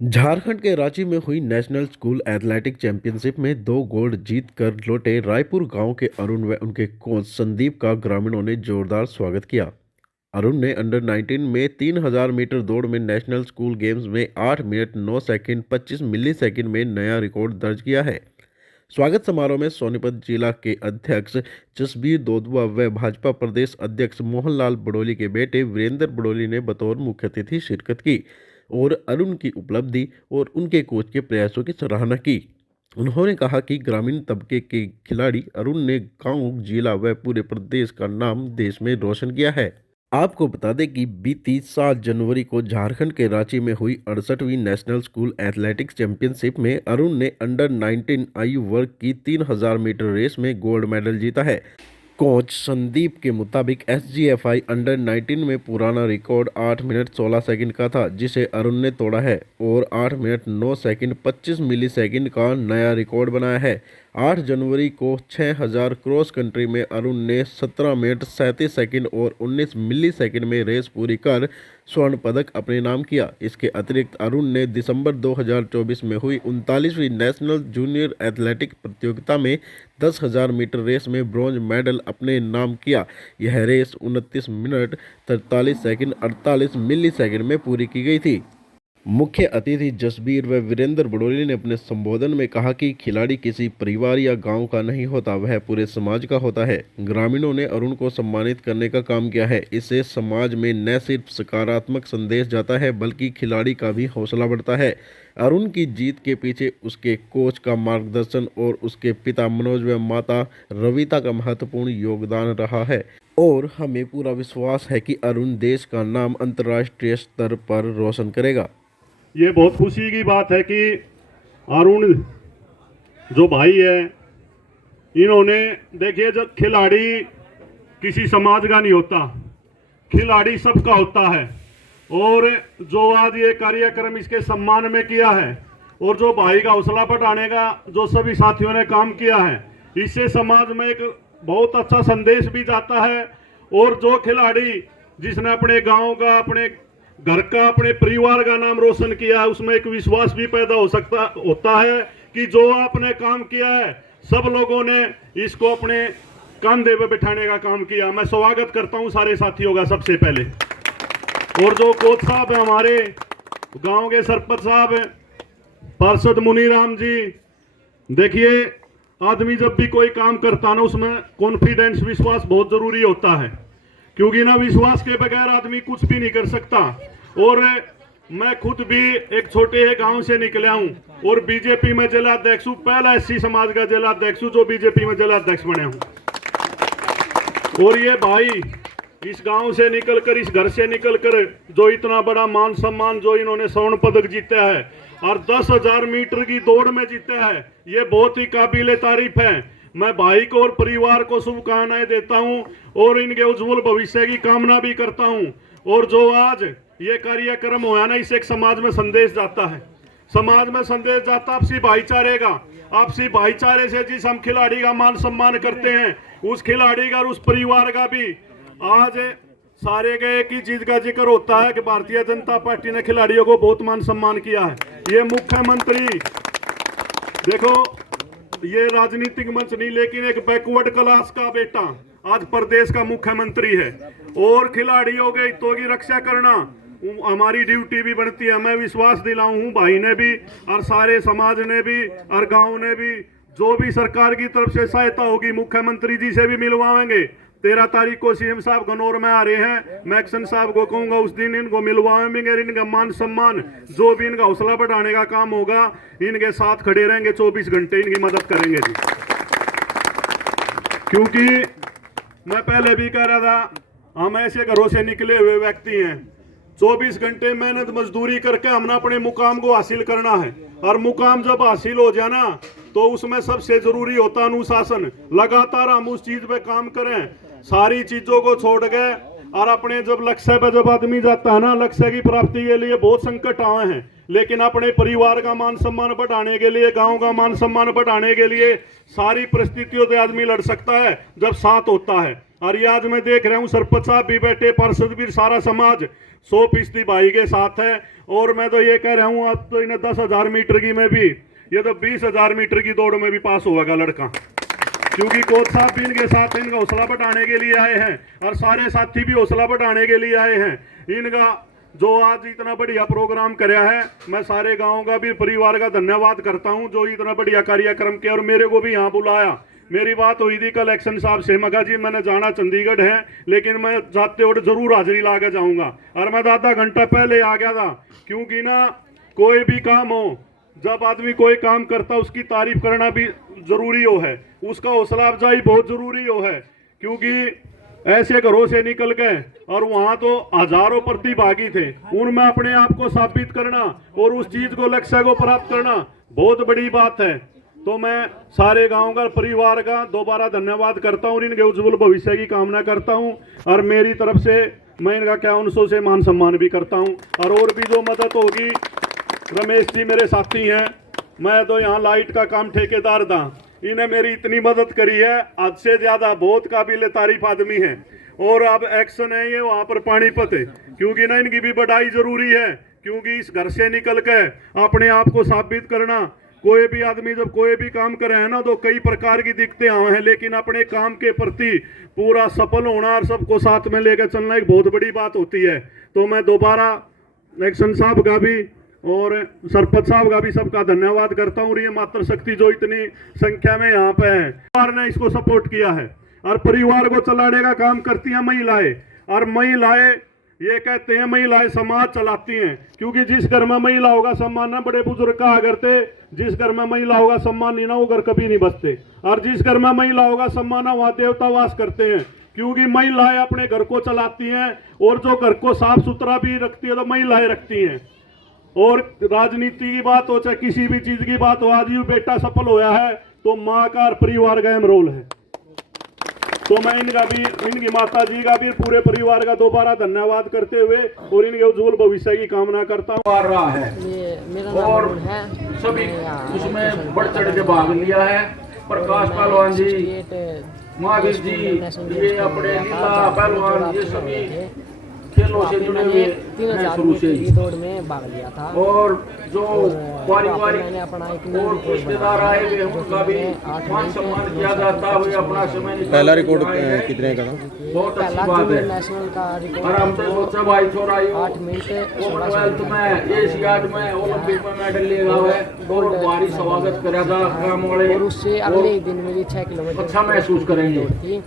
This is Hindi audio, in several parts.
झारखंड के रांची में हुई नेशनल स्कूल एथलेटिक चैंपियनशिप में 2 गोल्ड जीत कर लौटे रायपुर गांव के अरुण व उनके कोच संदीप का ग्रामीणों ने जोरदार स्वागत किया। अरुण ने अंडर 19 में 3000 मीटर दौड़ में नेशनल स्कूल गेम्स में 8 मिनट 9 सेकंड 25 मिली सेकंड में नया रिकॉर्ड दर्ज किया है। स्वागत समारोह में सोनीपत जिला के अध्यक्ष जसबीर दोदुआ व भाजपा प्रदेश अध्यक्ष मोहनलाल बड़ोली के बेटे वीरेंद्र बड़ोली ने बतौर मुख्य अतिथि शिरकत की और अरुण की उपलब्धि और उनके कोच के प्रयासों की सराहना की। उन्होंने कहा कि ग्रामीण तबके के खिलाड़ी अरुण ने गांव, जिला व पूरे प्रदेश का नाम देश में रोशन किया है। आपको बता दें कि बीती 7 जनवरी को झारखंड के रांची में हुई 68वीं नेशनल स्कूल एथलेटिक्स चैंपियनशिप में अरुण ने अंडर 19 आयु वर्ग की 3000 मीटर रेस में गोल्ड मेडल जीता है। कोच संदीप के मुताबिक एसजीएफआई अंडर 19 में पुराना रिकॉर्ड 8 मिनट 16 सेकंड का था, जिसे अरुण ने तोड़ा है और 8 मिनट 9 सेकंड 25 मिली सेकंड का नया रिकॉर्ड बनाया है। 8 जनवरी को 6000 क्रॉस कंट्री में अरुण ने 17 मिनट 37 सेकंड और 19 मिली सेकंड में रेस पूरी कर स्वर्ण पदक अपने नाम किया। इसके अतिरिक्त अरुण ने दिसंबर 2024 में हुई 39वीं नेशनल जूनियर एथलेटिक प्रतियोगिता में 10,000 मीटर रेस में ब्रॉन्ज मेडल अपने नाम किया। यह रेस 29 मिनट 43 सेकंड 48 मिली सेकंड में पूरी की गई थी। मुख्य अतिथि जसबीर व वीरेंद्र बड़ोली ने अपने संबोधन में कहा कि खिलाड़ी किसी परिवार या गांव का नहीं होता, वह पूरे समाज का होता है। ग्रामीणों ने अरुण को सम्मानित करने का काम किया है। इससे समाज में न सिर्फ सकारात्मक संदेश जाता है बल्कि खिलाड़ी का भी हौसला बढ़ता है। अरुण की जीत के पीछे उसके कोच का मार्गदर्शन और उसके पिता मनोज व माता रविता का महत्वपूर्ण योगदान रहा है और हमें पूरा विश्वास है कि अरुण देश का नाम अंतर्राष्ट्रीय स्तर पर रोशन करेगा। ये बहुत खुशी की बात है कि अरुण जो भाई है, इन्होंने देखिए, जब खिलाड़ी किसी समाज का नहीं होता, खिलाड़ी सबका होता है। और जो आज ये कार्यक्रम इसके सम्मान में किया है और जो भाई का हौसला बढ़ाने का जो सभी साथियों ने काम किया है, इससे समाज में एक बहुत अच्छा संदेश भी जाता है। और जो खिलाड़ी जिसने अपने गांव का, अपने घर का, अपने परिवार का नाम रोशन किया है, उसमें एक विश्वास भी पैदा होता है कि जो आपने काम किया है, सब लोगों ने इसको अपने कंधे पे बिठाने का काम किया। मैं स्वागत करता हूं सारे साथियों का सबसे पहले। और जो कोच साहब है, हमारे गांव के सरपंच साहब, पार्षद मुनीराम जी, देखिए, आदमी जब भी कोई काम करता ना, उसमें कॉन्फिडेंस, विश्वास बहुत जरूरी होता है, क्योंकि ना विश्वास के बगैर आदमी कुछ भी नहीं कर सकता। और मैं खुद भी एक छोटे गांव से निकला हूं और बीजेपी में जिला अध्यक्ष हूं, पहला एससी समाज का जिला अध्यक्ष हूं जो बीजेपी में जिला अध्यक्ष बने हूं। और ये भाई इस गांव से निकलकर, इस घर से निकलकर जो इतना बड़ा मान सम्मान, जो इन्होंने स्वर्ण पदक जीता है और 10,000 मीटर की दौड़ में जीता है, ये बहुत ही काबिले तारीफ है। मैं भाई को और परिवार को शुभकामनाएं देता हूं और इनके उज्जवल भविष्य की कामना भी करता हूं। और जो आज ये कार्यक्रम हुआ ना, इससे एक समाज में संदेश जाता है, समाज में संदेश जाता आपसी भाईचारे का। आपसी भाईचारे से जिस हम खिलाड़ी का मान सम्मान करते हैं, उस खिलाड़ी का और उस परिवार का भी आज सारे के एक ही चीज का जिक्र होता है कि भारतीय जनता पार्टी ने खिलाड़ियों को बहुत मान सम्मान किया है। ये मुख्यमंत्री, देखो, ये राजनीतिक मंच नहीं, लेकिन एक बैकवर्ड क्लास का बेटा आज प्रदेश का मुख्यमंत्री है। और खिलाड़ियों के हितों की रक्षा करना हमारी ड्यूटी भी बनती है। मैं विश्वास दिलाऊं हूं, भाई ने भी और सारे समाज ने भी और गांव ने भी, जो भी सरकार की तरफ से सहायता होगी, मुख्यमंत्री जी से भी मिलवाएंगे। 13 तारीख को सीएम साहब गनौर में आ रहे हैं, मैं एक्शन साहब को कहूंगा उस दिन इनको मिलवाएंगे। इनका मान सम्मान, जो भी इनका हौसला बढ़ाने का काम होगा, इनके साथ खड़े रहेंगे, 24 घंटे इनकी मदद करेंगे जी। क्योंकि मैं पहले भी कह रहा था, हम ऐसे घरों से निकले हुए व्यक्ति हैं, 24 घंटे मेहनत मजदूरी करके हमने अपने मुकाम को हासिल करना है। और मुकाम जब हासिल हो जाए ना, तो उसमें सबसे जरूरी होता है अनुशासन। लगातार हम उस चीज पे काम करें, सारी चीजों को छोड़ गए और अपने जब लक्ष्य पे जब आदमी जाता है ना, लक्ष्य की प्राप्ति के लिए बहुत संकट आए हैं, लेकिन अपने परिवार का मान सम्मान बढ़ाने के लिए, गांव का मान सम्मान बढ़ाने के लिए सारी परिस्थितियों से आदमी लड़ सकता है जब साथ होता है। और ये आज मैं देख रहा हूं, सरपंच साहब भी बैठे, पार्षद भी, सारा समाज 100% भाई के साथ है। और मैं तो ये कह रहा हूँ, अब तो इन्हें 10,000 मीटर की में भी, ये तो 20,000 मीटर की दौड़ में भी पास होगा लड़का, क्योंकि कोच साहब भी इनके साथ इनका हौसला बढ़ाने के लिए आए हैं और सारे साथी भी हौसला बढ़ाने के लिए आए हैं। इनका जो आज इतना बढ़िया प्रोग्राम कराया है, मैं सारे गांव का भी परिवार का धन्यवाद करता हूं जो इतना बढ़िया कार्यक्रम किया और मेरे को भी यहाँ बुलाया। मेरी बात हुई थी कल एक्शन साहब से, मगा जी मैंने जाना चंडीगढ़ है लेकिन मैं जाते वक्त जरूर हाजिरी ला के जाऊंगा। और मैं आधा घंटा पहले आ गया था, क्योंकि ना कोई भी काम हो, जब आदमी कोई काम करता उसकी तारीफ करना भी जरूरी हो है, उसका हौसला अफजाई बहुत जरूरी हो है। क्योंकि ऐसे घरों से निकल गए और वहां तो हजारों प्रतिभागी थे, उनमें अपने आप को साबित करना और उस चीज को, लक्ष्य को प्राप्त करना बहुत बड़ी बात है। तो मैं सारे गांव का परिवार का दोबारा धन्यवाद करता हूँ, इनके उज्जवल भविष्य की कामना करता हूँ और मेरी तरफ से मैं इनका 5100 से मान सम्मान भी करता हूँ। और भी जो मदद होगी, रमेश जी मेरे साथी हैं, मैं तो यहाँ लाइट का काम ठेकेदार था, इन्हें मेरी इतनी मदद करी है, हद से ज्यादा, बहुत काबिल तारीफ आदमी है। और अब एक्शन है ये वहाँ पर पानीपत है, क्योंकि ना इनकी भी बढ़ाई जरूरी है, क्योंकि इस घर से निकल के अपने आप को साबित करना, कोई भी आदमी जब कोई भी काम करे है ना तो कई प्रकार की दिक्कतें आए हैं, लेकिन अपने काम के प्रति पूरा सफल होना और सबको साथ में लेकर चलना एक बहुत बड़ी बात होती है। तो मैं दोबारा एक्शन साहब का भी और सरपंच साहब का भी सबका धन्यवाद करता हूँ। ये मातृ शक्ति जो इतनी संख्या में यहाँ पे है, परिवार ने इसको सपोर्ट किया है और परिवार को चलाने का काम करती हैं महिलाएं। और महिलाएं ये कहते हैं महिलाएं समाज चलाती हैं, क्योंकि जिस घर में महिला होगा सम्मान, ना बड़े बुजुर्ग कहा करते, जिस घर में महिला होगा सम्मान नहीं ना वो घर कभी नहीं बसते, और जिस घर में महिला होगा सम्मान ना वहाँ देवता वास करते हैं। क्योंकि महिलाएं अपने घर को चलाती हैं और जो घर को साफ सुथरा भी रखती है तो महिलाएं रखती हैं। और राजनीति की बात हो चाहे किसी भी चीज की बात हो, आज ये बेटा सफल होया है तो माँ का और परिवार का अहम रोल है। तो मैं इनका भी, इनकी माता जी का भी, पूरे परिवार का दोबारा धन्यवाद करते हुए और इनके उज्जवल भविष्य की कामना करता हूँ। आ रहा है और सभी उसमें बढ़ चढ़ के भाग लिया है। प्रकाश पहलवान जी, महावीर जी, ये अपने लीला पहलवान, ये सभी खेलों से जुड़े हुए हैं शुरू से ही, दौड़ में भाग लिया था। और जो पारिवारिक और रिश्तेदार आए हुए उनका भी मान सम्मान किया जाता है। अपना समय पहला रिकॉर्ड कितने का था? बहुत अच्छी बात है। नेशनल का रिकॉर्ड और हमसे सोचा भाई छोरा 8 मिनट कॉमनवेल्थ में, एशियाड में, ओलंपिक में मेडल लेगा है और भारी स्वागत करा था काम वाले, और उससे अगले ही दिन मेरी 6 किलोमीटर अच्छा महसूस करेंगे। थी,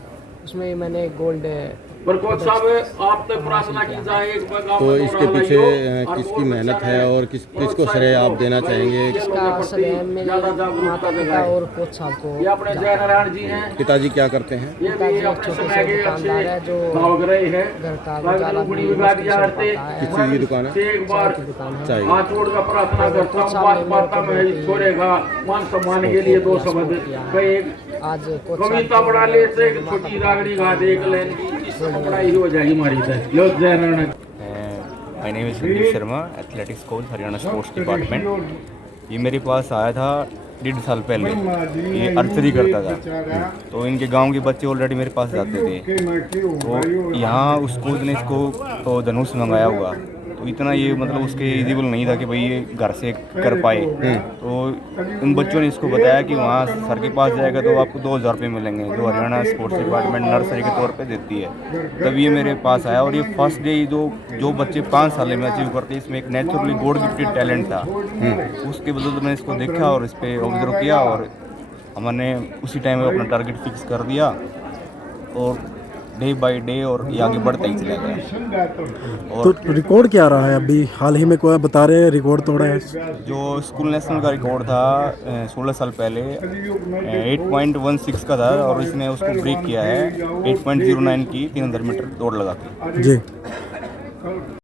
उसमें मैंने गोल्ड। पर कोच साहब आप तक प्रार्थना की जाए एक बार गांव तो में इसके दौरा पीछे लाइयो और किसकी बहुत मेहनत अच्छा है और किसको श्रेय आप देना चाहेंगे? इसका श्रेय मेरे माता पिता और कोच साहब को। ये अपने जयनारायण जी हैं, पिताजी क्या करते हैं? ये भी अपने समय के अच्छे भाव रहे हैं। घर का बड़ी विभाग जाते किस चीज़ की दुकान है? एक बार चाहिए। हाथ जोड़ कर प्रार्थना करता हूँ, बात बात में छोड़ेगा मान सम्मान के लिए 2 शब्द कई। आज कोच कविता पढ़ा ले से एक छोटी रागड़ी गा दे, एक लाइन की पढ़ाई हो जाएगी हमारी से। लो Jaynarayan. My name is Sandeep Sharma, athletics coach, Haryana sports department. ये मेरे पास आया था 1.5 साल पहले, ये आर्चरी करता था। तो इनके गांव के बच्चे ऑलरेडी मेरे पास जाते थे, तो यहाँ उस कोच ने इसको तो धनुष मंगाया हुआ, तो इतना ये मतलब उसके एलिजिबल नहीं था कि भाई ये घर से कर पाए। तो उन बच्चों ने इसको बताया कि वहाँ सर के पास जाएगा तो आपको 2,000 रुपये मिलेंगे, जो हरियाणा स्पोर्ट्स डिपार्टमेंट नर्सरी के तौर पे देती है। तब ये मेरे पास आया और ये फर्स्ट डे जो बच्चे 5 साल में अचीव करते हैं, इसमें एक नेचुरली गॉड गिफ्टेड टैलेंट था। उसके बदौलत मैंने इसको देखा और इस पर ऑब्जर्व किया और हमने उसी टाइम में अपना टारगेट फिक्स कर दिया और डे बाय डे और ये आगे बढ़ता ही चला गया। और तो रिकॉर्ड क्या रहा है अभी हाल ही में? कोई बता रहे हैं रिकॉर्ड तोड़ा है? जो स्कूल नेशनल का रिकॉर्ड था 16 साल पहले 8.16 का था और इसने उसको ब्रेक किया है 8.09 की 3000 मीटर दौड़ लगा के। जी।